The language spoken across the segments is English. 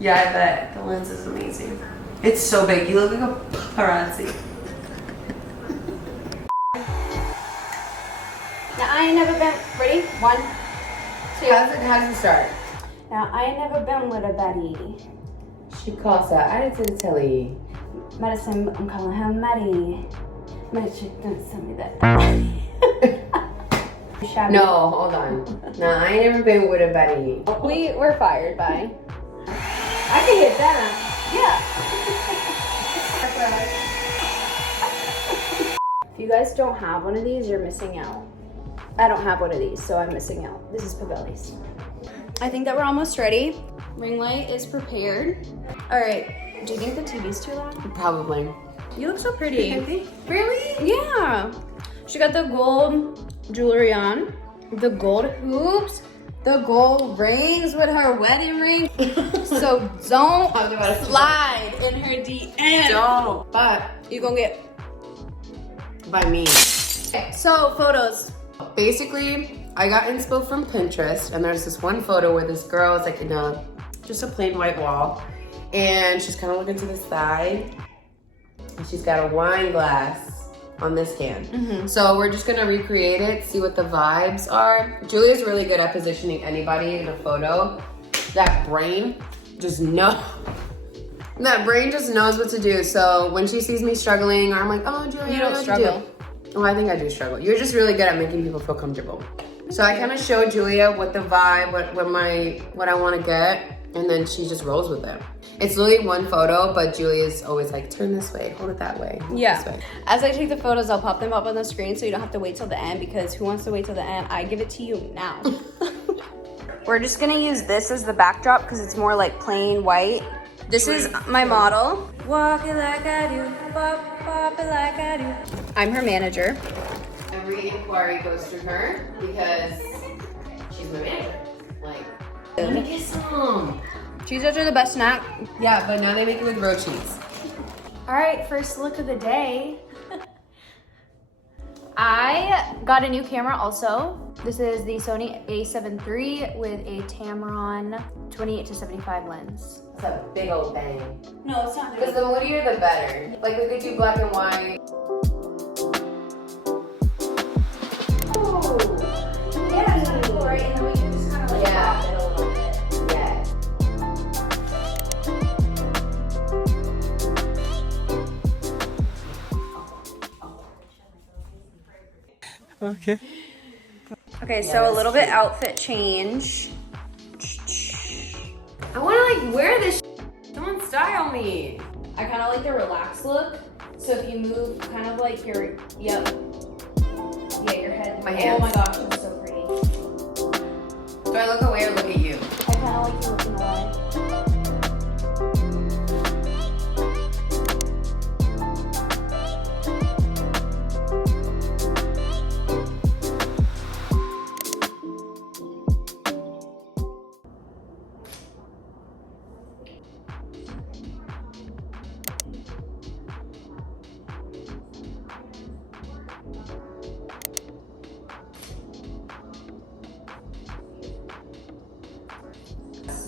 Yeah, I bet. The lens is amazing. It's so big. You look like a paparazzi. Now I ain't never been, ready? 1, 2. How does it start? Now I ain't never been with a baddie. She calls out, I didn't tell you. Medicine, I'm calling her Maddie. Medicine, don't send me that. No, hold on. No, I ain't never been with a buddy. We were fired by. I can hit that. Yeah. If you guys don't have one of these, you're missing out. I don't have one of these, so I'm missing out. This is Pagali's. I think that we're almost ready. Ring light is prepared. All right, do you think the TV's too loud? Probably. You look so pretty. Really? Yeah. She got the gold jewelry on, the gold hoops, the gold rings with her wedding ring. So don't slide in her DM. Don't. But You gonna get. by me. So photos. Basically, I got inspo from Pinterest, and there's this one photo where this girl is like in just a plain white wall, and she's kind of looking to the side, and she's got a wine glass on this hand. So we're just gonna recreate it, see what the vibes are. Julia's really good at positioning anybody in a photo. That brain just knows what to do. So when she sees me struggling, or I'm like, oh, Julia, You don't struggle. Oh, I think I do struggle. You're just really good at making people feel comfortable. So I kind of showed Julia what the vibe, what I want to get, and then she just rolls with it. It's literally one photo, but Julia's always like, turn this way, hold it that way. Yeah. This way. As I take the photos, I'll pop them up on the screen so you don't have to wait till the end, because who wants to wait till the end? I give it to you now. We're just gonna use this as the backdrop because it's more like plain white. This is my model. Walk it like I do, pop it like I do. I'm her manager. Every inquiry goes to her because she's my manager. Like, let me get some. Cheetos are the best snack. Yeah, but now they make it with grilled cheese. All right, first look of the day. I got a new camera also. This is the Sony A7iii with a Tamron 28-75 lens. It's a big old bang. No, it's not. Because the moodier, the better. Like, we could do black and white. Ooh. Yeah, it's really cool, right? And then we can just kind of like Yeah. pop it a little bit. Yeah. Okay. Okay, so a little bit outfit change. I want to like wear this. Someone style me. I kind of like the relaxed look. So if you move kind of like your, yeah, your head. My hands. Oh my gosh, it's so pretty. Do I look away or look at you? I kind of like you looking away.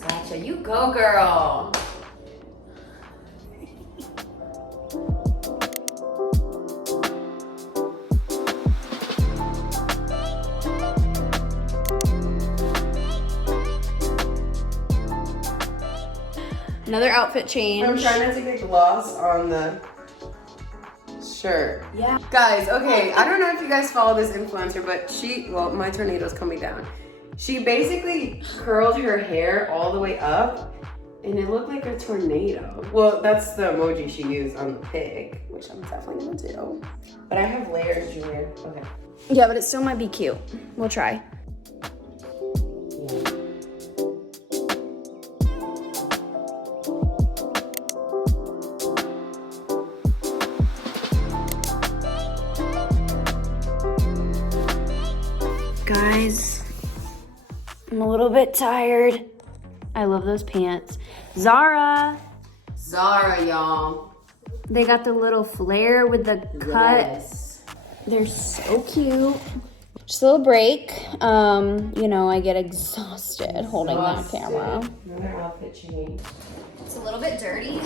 Gotcha. You go, girl. Another outfit change. I'm trying not to get gloss on the shirt. Yeah. Guys, okay, I don't know if you guys follow this influencer, but my tornado's coming down. She basically curled her hair all the way up, and it looked like a tornado. Well, that's the emoji she used on the pic, which I'm definitely gonna do. But I have layers, Julia. Okay. Yeah, but it still might be cute. We'll try. Guys, I'm a little bit tired. I love those pants. Zara, y'all. they got the little flare with the cut. Yes. They're so cute. Just a little break. You know, I get exhausted holding that camera. Another outfit change. It's a little bit dirty.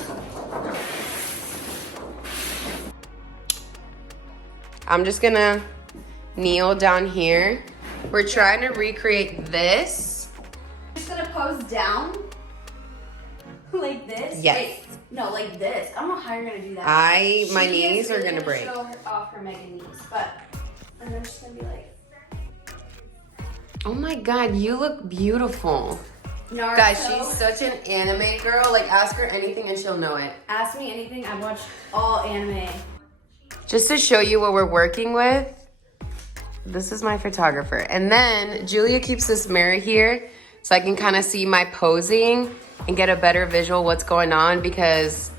I'm just gonna kneel down here. We're trying to recreate this. I'm just gonna pose down. Like this? Yes. Wait, no, like this. I don't know how you're gonna do that. My knees are gonna break. Show off her mega knees, but and then she's gonna be like, oh my God, you look beautiful. Naruto. Guys, she's such an anime girl. Like, ask her anything and she'll know it. Ask me anything. I've watched all anime. Just to show you what we're working with, this is my photographer. And then Julia keeps this mirror here so I can kind of see my posing and get a better visual what's going on, because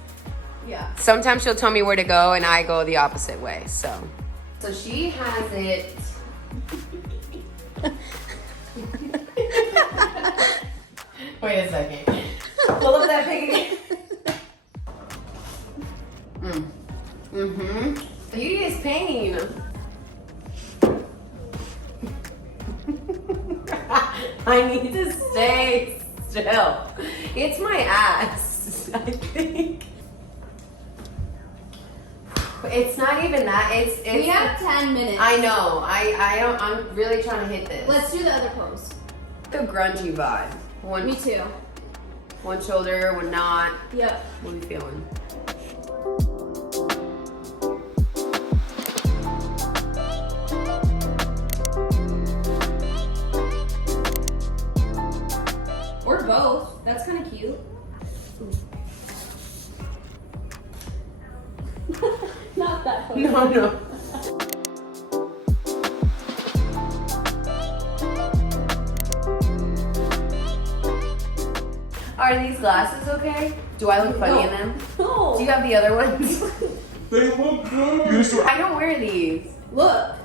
sometimes she'll tell me where to go and I go the opposite way. So she has it. Wait a second. Pull up that pic again. Beauty is pain. I need to stay still. It's my ass, I think. It's not even that. It's We have 10 minutes. I know. I'm really trying to hit this. Let's do the other pose. The grungy vibe. Me too. One shoulder, one not. Yep. What are we feeling? Or both. That's kind of cute. Not that pose. No. Are these glasses okay? Do I look funny in them? No. Do you have the other ones? They look good. I don't wear these. Look.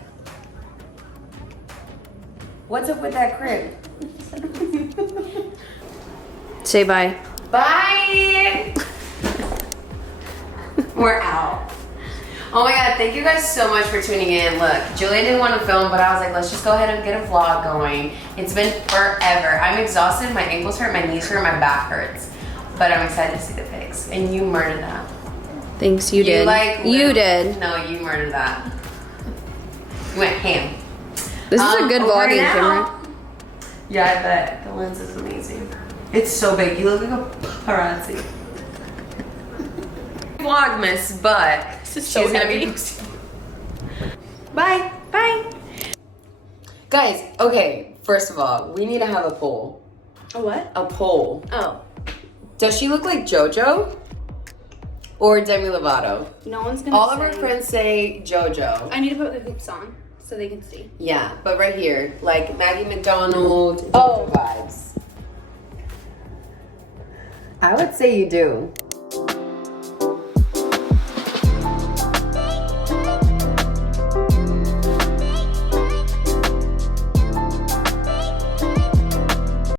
What's up with that crib? Say bye. Bye! We're out. Oh my God, thank you guys so much for tuning in. Look, Julia didn't want to film, but I was like, let's just go ahead and get a vlog going. It's been forever. I'm exhausted, my ankles hurt, my knees hurt, my back hurts. But I'm excited to see the pics. And you murdered that. Thanks, you did. You did. No, you murdered that. You went ham. This is a good over vlogging now. camera. Yeah, I bet. The lens is amazing. It's so big. You look like a paparazzi. Vlogmas, but she's gonna be posting. Bye. Bye. Guys, okay, first of all, we need to have a poll. A what? A poll. Oh. Does she look like JoJo or Demi Lovato? No one's gonna All say. of our friends say JoJo. I need to put the hoops on so they can see. Yeah, but right here, like Maggie McDonald, JoJo Oh. vibes. I would say you do.